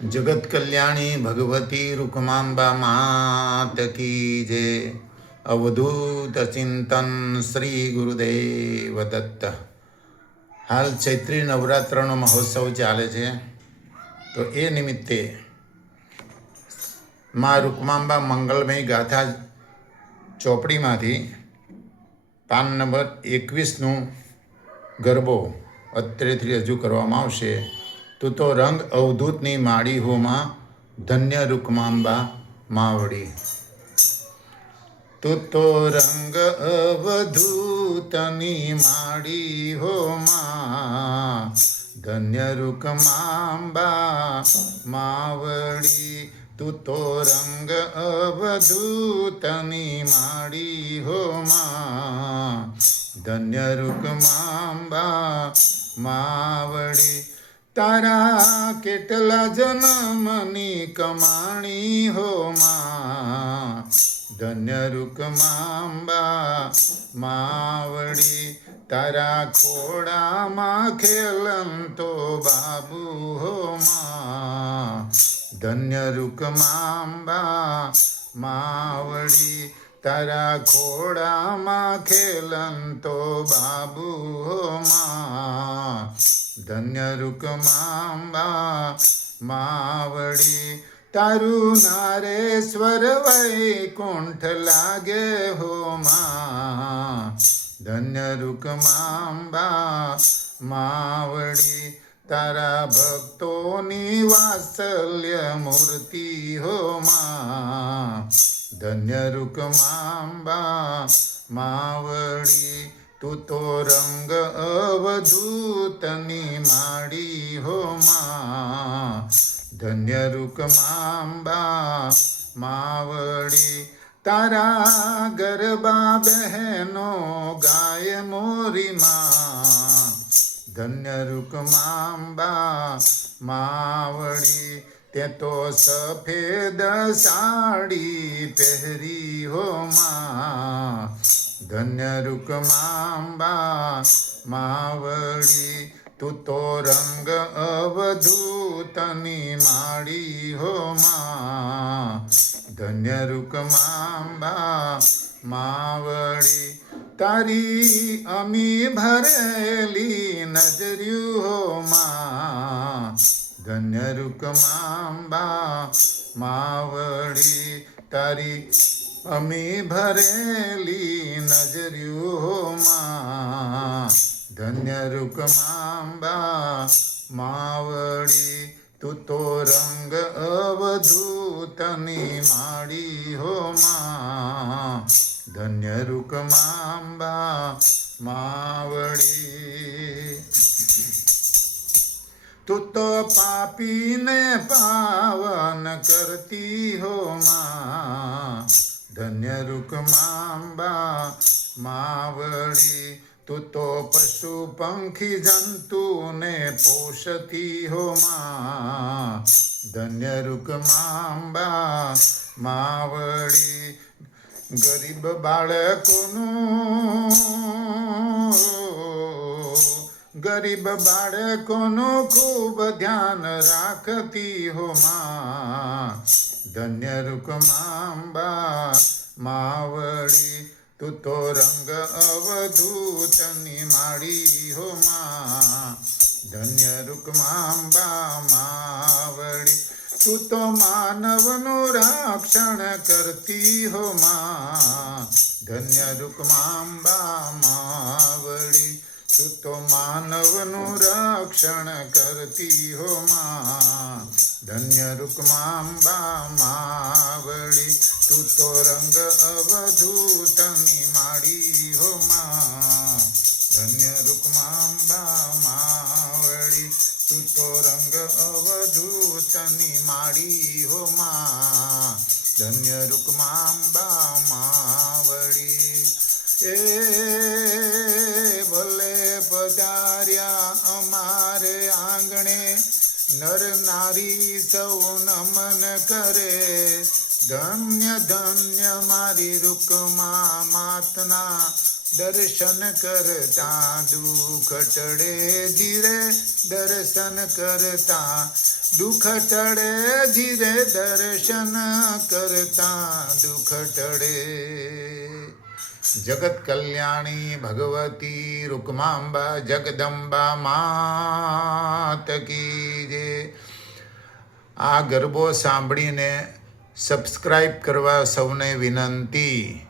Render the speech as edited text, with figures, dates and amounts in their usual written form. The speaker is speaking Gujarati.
जगत कल्याणी भगवती रुक्मांबा मात की जय। अवधूत चिंतन श्री गुरुदेव दत्त। हाल चैत्री नवरात्रનો મહોત્સવ ચાલે છે, તો એ નિમિત્તે માં રૂકમાંબા મંગલમય ગાથા ચોપડીમાંથી પાન નંબર 21નું ગરબો અત્રેથી રજૂ કરવામાં આવશે। તું તો રંગ અવધૂતની માડી હોમાં ધન્ય રૂકમાંબા માવડી। તું તો રંગ અવધૂતની માડી હોમાં ધન્ય રૂકમાંબા માવડી। તું તો રંગ અવધૂતની માડી હોમાં ધન્ય રૂકમાંબા માવડી। તારા કેટલા જન્મની કમાણી હોમાં ધન્ય રૂકમાંબા માવડી। તારા ખોડામાં ખેલંતો બાબુ હોમાં ધન્ય રૂકમાંબા માવડી। તારા ખોડામાં ખેલંતો બાબુ હોમાં ધન્ય રૂકમાંબા માવડી। તારું નારેશ્વર વૈકુંઠ લાગે હોમાં ધન્ય રૂકમાંબા માવડી। તારા ભક્તોની વાત્સલ્ય મૂર્તિ હોમાં ધન્ય રૂકમાંબા માવડી। તું તો રંગ અવધૂતની માડી હોમાં ધન્ય રૂકમાંબા માવડી। તારા ગરબા બહેનો ગાય મોરી માં ધન્ય રૂકમાંબા માવડી। તે તો સફેદ સાડી પહેરી હોમાં ધન્ય રૂકમાંબા માવડી। તું તો રંગ અવધૂતની માડી હોમાં ધન્ય રૂકમાંબા માવડી। તારી અમી ભરેલી નજર્યું હોમાં ધન્ય રૂકમાંબા માવડી। તારી અમી ભરેલી નજર્યું હોમાં ધન્ય રૂકમાંબા માવડી। તું તો રંગ અવધૂતની માડી હોમાં ધન્ય રૂકમાંબા માવડી। તું તો પાપીને પાવન કરતી હોમાં ધન્ય રૂકમાંબા માવડી। તું તો પશુ પંખી જંતુને પોષતી હોમાં ધન્ય રૂકમાંબા માવડી। ગરીબ બાળકોનું ખૂબ ધ્યાન રાખતી હોમાં ધન્ય રૂકમાંબા માવડી। તું તો રંગ અવધૂતની માડી હોમાં ધન્ય રૂકમાંબા માવડી। તું તો માનવનું રક્ષણ કરતી હોમાં ધન્ય રૂકમાંબા માવડી। તું તો માનવનું રક્ષણ કરતી હોમાં ધન્ય રૂકમાંબા માવડી। તું તો રંગ અવધૂતની માડી હોમાં ધન્ય રૂકમાંબા માવડી। તું તો રંગ અવધૂતની માડી હોમાં ધન્ય રૂકમાંબા માવડી। એ ભલે પધાર્યા અમારે આંગણે નર નારી સૌ નમન કરે। ધન્ય ધન્ય મારી રૂકમા માતના દર્શન કરતા દુઃખ ટળે ધીરે દર્શન કરતા દુઃખ ટળે ધીરે દર્શન કરતા દુઃખ ટળે. જગત કલ્યાણી ભગવતી રૂકમાંબા જગદંબા માત કી જય. આ ગરબો સાંભળીને સબસ્ક્રાઈબ કરવા સૌને વિનંતી.